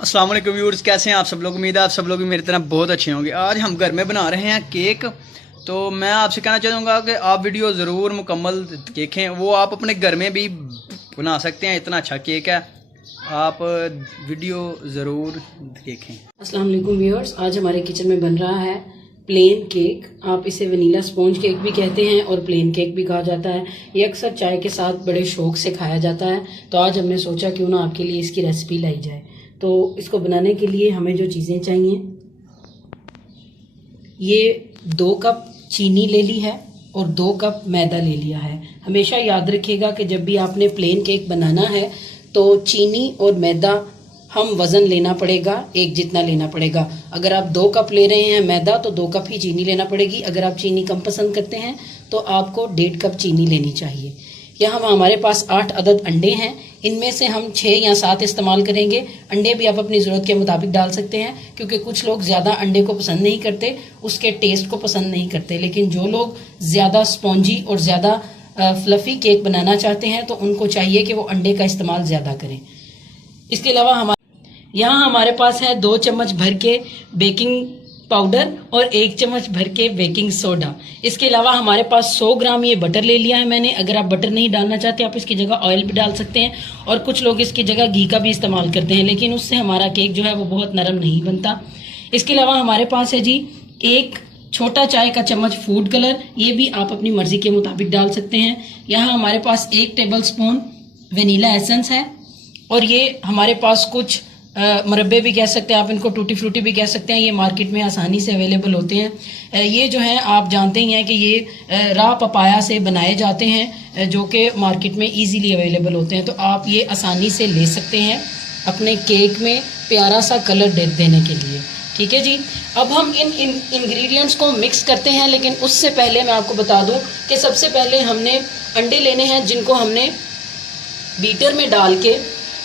अस्सलाम वालेकुम व्यूअर्स, कैसे हैं आप सब लोग। उम्मीद है आप सब लोग भी मेरी तरह बहुत अच्छे होंगे। आज हम घर में बना रहे हैं केक। तो मैं आपसे कहना चाहूँगा कि आप वीडियो ज़रूर मुकम्मल देखें। वो आप अपने घर में भी बना सकते हैं, इतना अच्छा केक है। आप वीडियो ज़रूर देखें। अस्सलाम वालेकुम व्यूअर्स, आज हमारे किचन में बन रहा है प्लेन केक। आप इसे वनीला स्पॉन्ज केक भी कहते हैं और प्लेन केक भी कहा जाता है। ये अक्सर चाय के साथ बड़े शौक से खाया जाता है। तो आज हमने सोचा क्यों ना आपके लिए इसकी रेसिपी लाई जाए। तो इसको बनाने के लिए हमें जो चीज़ें चाहिए, ये 2 कप चीनी ले ली है और 2 कप मैदा ले लिया है। हमेशा याद रखिएगा कि जब भी आपने प्लेन केक बनाना है तो चीनी और मैदा हम वज़न लेना पड़ेगा, एक जितना लेना पड़ेगा। अगर आप 2 कप ले रहे हैं मैदा तो 2 कप ही चीनी लेना पड़ेगी। अगर आप चीनी कम पसंद करते हैं तो आपको 1.5 कप चीनी लेनी चाहिए। यहाँ हमारे पास 8 अदद अंडे हैं। इनमें से हम 6 या 7 इस्तेमाल करेंगे। अंडे भी आप अपनी ज़रूरत के मुताबिक डाल सकते हैं, क्योंकि कुछ लोग ज़्यादा अंडे को पसंद नहीं करते, उसके टेस्ट को पसंद नहीं करते। लेकिन जो लोग ज़्यादा स्पॉन्जी और ज़्यादा फ्लफ़ी केक बनाना चाहते हैं तो उनको चाहिए कि वो अंडे का इस्तेमाल ज़्यादा करें। इसके अलावा यहाँ हमारे पास है 2 चम्मच भर के बेकिंग पाउडर और 1 चम्मच भर के बेकिंग सोडा। इसके अलावा हमारे पास 100 ग्राम ये बटर ले लिया है मैंने। अगर आप बटर नहीं डालना चाहते आप इसकी जगह ऑयल भी डाल सकते हैं, और कुछ लोग इसकी जगह घी का भी इस्तेमाल करते हैं, लेकिन उससे हमारा केक जो है वो बहुत नरम नहीं बनता। इसके अलावा हमारे पास है जी 1 छोटा चाय का चम्मच फूड कलर। ये भी आप अपनी मर्जी के मुताबिक डाल सकते हैं। यहाँ हमारे पास 1 टेबल स्पून वेनीला एसेंस है, और ये हमारे पास कुछ मुरब्बे भी कह सकते हैं आप, इनको टूटी फ्रूटी भी कह सकते हैं। ये मार्केट में आसानी से अवेलेबल होते हैं। ये जो हैं आप जानते ही हैं कि ये रॉ पपाया से बनाए जाते हैं, जो कि मार्केट में इजीली अवेलेबल होते हैं। तो आप ये आसानी से ले सकते हैं अपने केक में प्यारा सा कलर देने के लिए। ठीक है जी। अब हम इन इंग्रेडिएंट्स को मिक्स करते हैं, लेकिन उससे पहले मैं आपको बता दूं कि सबसे पहले हमने अंडे लेने हैं, जिनको हमने बीटर में डाल के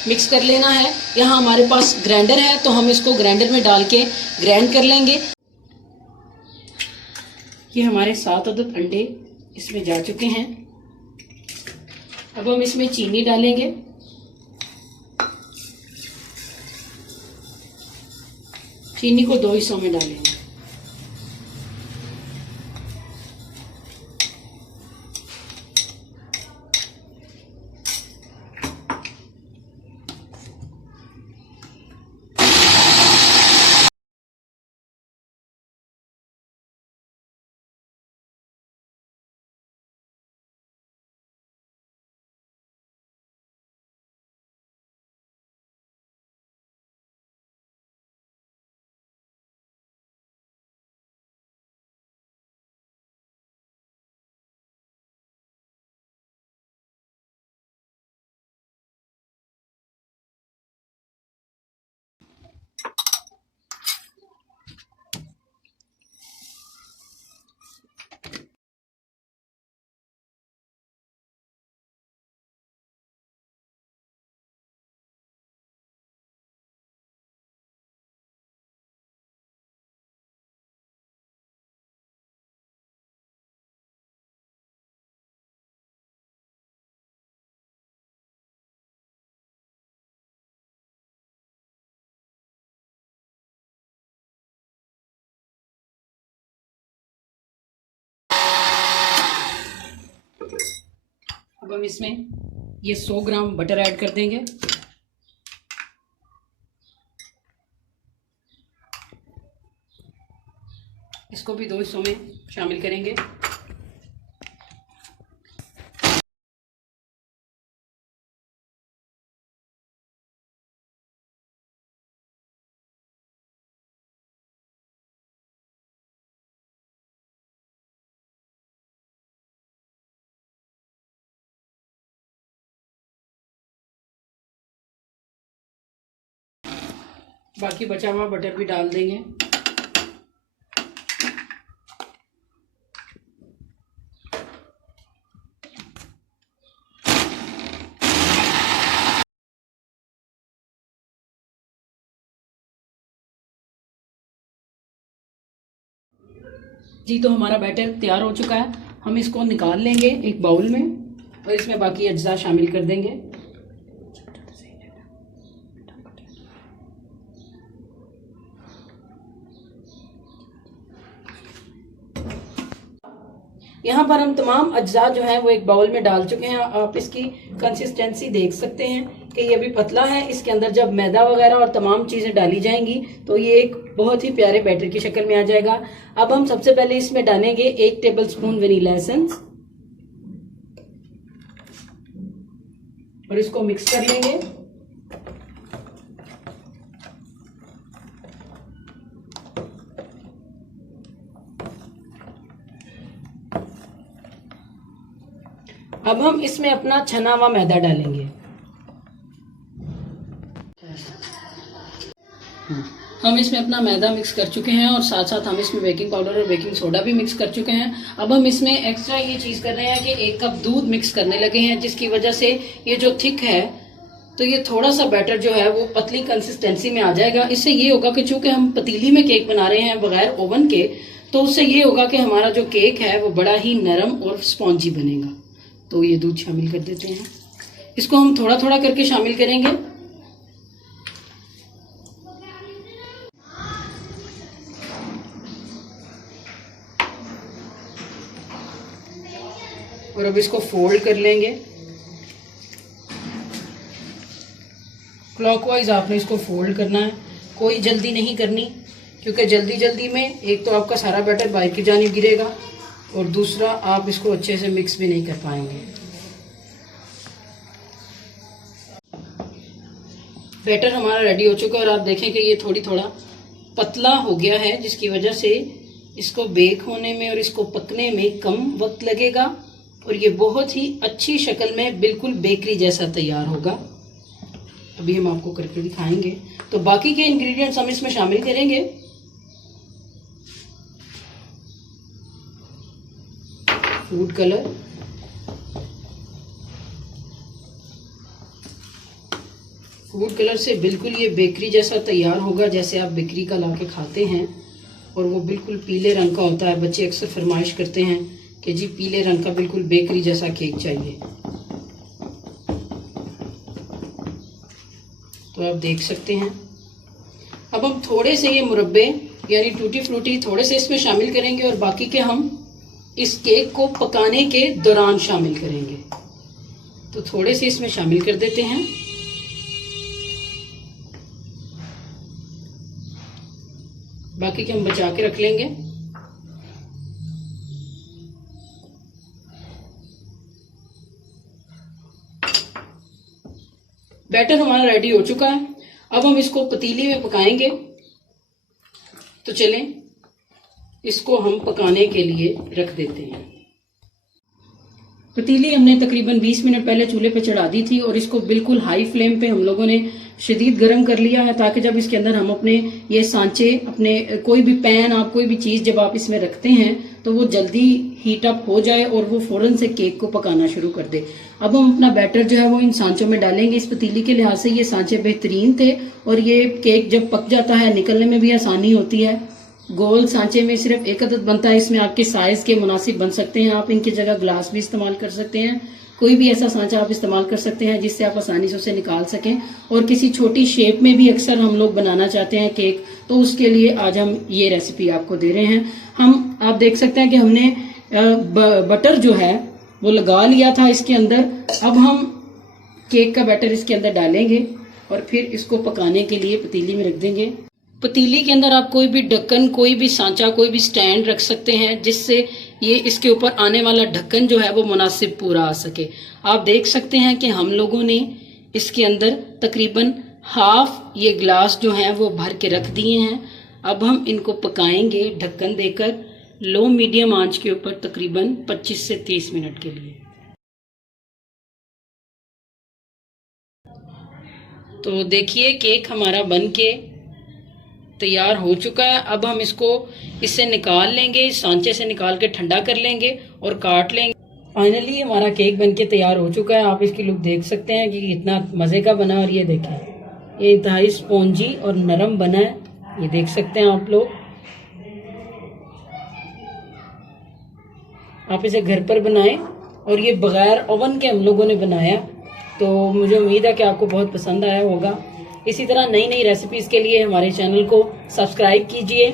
मिक्स कर लेना है। यहाँ हमारे पास ग्राइंडर है तो हम इसको ग्राइंडर में डाल के ग्राइंड कर लेंगे। ये हमारे 7 अदद अंडे इसमें जा चुके हैं। अब हम इसमें चीनी डालेंगे। चीनी को 2 हिस्सों में डालेंगे। अब हम इसमें ये 100 ग्राम बटर ऐड कर देंगे। इसको भी 2 हिस्सों में शामिल करेंगे। बाकी बचा हुआ बटर भी डाल देंगे। जी तो हमारा बैटर तैयार हो चुका है। हम इसको निकाल लेंगे एक बाउल में और इसमें बाकी अज्जा शामिल कर देंगे। यहाँ पर हम तमाम अज्जा जो हैं वो एक बाउल में डाल चुके हैं। आप इसकी कंसिस्टेंसी देख सकते हैं कि ये भी पतला है। इसके अंदर जब मैदा वगैरह और तमाम चीजें डाली जाएंगी तो ये एक बहुत ही प्यारे बैटर की शक्ल में आ जाएगा। अब हम सबसे पहले इसमें डालेंगे 1 टेबलस्पून वनीला एसेंस और इसको मिक्स कर लेंगे। अब हम इसमें अपना छना हुआ मैदा डालेंगे। हम इसमें अपना मैदा मिक्स कर चुके हैं और साथ साथ हम इसमें बेकिंग पाउडर और बेकिंग सोडा भी मिक्स कर चुके हैं। अब हम इसमें एक्स्ट्रा ये चीज कर रहे हैं कि 1 कप दूध मिक्स करने लगे हैं, जिसकी वजह से ये जो थिक है तो ये थोड़ा सा बैटर जो है वो पतली कंसिस्टेंसी में आ जाएगा। इससे ये होगा कि चूंकि हम पतीली में केक बना रहे हैं बगैर ओवन के, तो उससे ये होगा कि हमारा जो केक है वो बड़ा ही नरम और स्पॉन्जी बनेगा। तो ये दूध शामिल कर देते हैं। इसको हम थोड़ा थोड़ा करके शामिल करेंगे। और अब इसको फोल्ड कर लेंगे। क्लॉकवाइज आपने इसको फोल्ड करना है, कोई जल्दी नहीं करनी, क्योंकि जल्दी जल्दी में एक तो आपका सारा बैटर बाहर की जानिब गिरेगा और दूसरा आप इसको अच्छे से मिक्स भी नहीं कर पाएंगे। बैटर हमारा रेडी हो चुका है और आप देखें कि ये थोड़ा पतला हो गया है, जिसकी वजह से इसको बेक होने में और इसको पकने में कम वक्त लगेगा और ये बहुत ही अच्छी शक्ल में बिल्कुल बेकरी जैसा तैयार होगा। अभी हम आपको करके दिखाएंगे। तो बाकी के इंग्रेडिएंट्स हम इसमें शामिल करेंगे। फूड कलर, फूड कलर से बिल्कुल ये बेकरी जैसा तैयार होगा, जैसे आप बेकरी का लाके खाते हैं और वो बिल्कुल पीले रंग का होता है। बच्चे अक्सर फरमाइश करते हैं कि जी पीले रंग का बिल्कुल बेकरी जैसा केक चाहिए। तो आप देख सकते हैं। अब हम थोड़े से ये मुरब्बे यानी टूटी फ्रूटी थोड़े से इसमें शामिल करेंगे और बाकी के हम इस केक को पकाने के दौरान शामिल करेंगे। तो थोड़े से इसमें शामिल कर देते हैं। बाकी के हम बचा के रख लेंगे। बैटर हमारा रेडी हो चुका है। अब हम इसको पतीली में पकाएंगे। तो चलें इसको हम पकाने के लिए रख देते हैं। पतीली हमने तकरीबन 20 मिनट पहले चूल्हे पे चढ़ा दी थी और इसको बिल्कुल हाई फ्लेम पे हम लोगों ने शदीद गर्म कर लिया है, ताकि जब इसके अंदर हम अपने ये सांचे, अपने कोई भी पैन, आप कोई भी चीज जब आप इसमें रखते हैं तो वो जल्दी हीट अप हो जाए और वो फौरन से केक को पकाना शुरू कर दे। अब हम अपना बैटर जो है वो इन सांचों में डालेंगे। इस पतीली के लिहाज से ये सांचे बेहतरीन थे और ये केक जब पक जाता है निकलने में भी आसानी होती है। गोल सांचे में सिर्फ एक अदद बनता है, इसमें आपके साइज के मुनासिब बन सकते हैं। आप इनकी जगह ग्लास भी इस्तेमाल कर सकते हैं। कोई भी ऐसा सांचा आप इस्तेमाल कर सकते हैं जिससे आप आसानी से उसे निकाल सकें। और किसी छोटी शेप में भी अक्सर हम लोग बनाना चाहते हैं केक, तो उसके लिए आज हम ये रेसिपी आपको दे रहे हैं। आप देख सकते हैं कि हमने बटर जो है वो लगा लिया था इसके अंदर। अब हम केक का बैटर इसके अंदर डालेंगे और फिर इसको पकाने के लिए पतीली में रख देंगे। पतीली के अंदर आप कोई भी ढक्कन, कोई भी सांचा, कोई भी स्टैंड रख सकते हैं जिससे ये इसके ऊपर आने वाला ढक्कन जो है वो मुनासिब पूरा आ सके। आप देख सकते हैं कि हम लोगों ने इसके अंदर तकरीबन हाफ ये ग्लास जो है वो भर के रख दिए हैं। अब हम इनको पकाएंगे ढक्कन देकर लो मीडियम आंच के ऊपर तकरीबन 25 से 30 मिनट के लिए। तो देखिए केक हमारा बन के तैयार हो चुका है। अब हम इसको इससे निकाल लेंगे, सांचे से निकाल के ठंडा कर लेंगे और काट लेंगे। फाइनली हमारा केक बनके तैयार हो चुका है। आप इसकी लुक देख सकते हैं कि इतना मज़े का बना। और ये देखें, ये इंतहाई स्पॉन्जी और नरम बना है, ये देख सकते हैं आप लोग। आप इसे घर पर बनाएं और ये बगैर ओवन के हम लोगों ने बनाया, तो मुझे उम्मीद है कि आपको बहुत पसंद आया होगा। इसी तरह नई नई रेसिपीज़ के लिए हमारे चैनल को सब्सक्राइब कीजिए,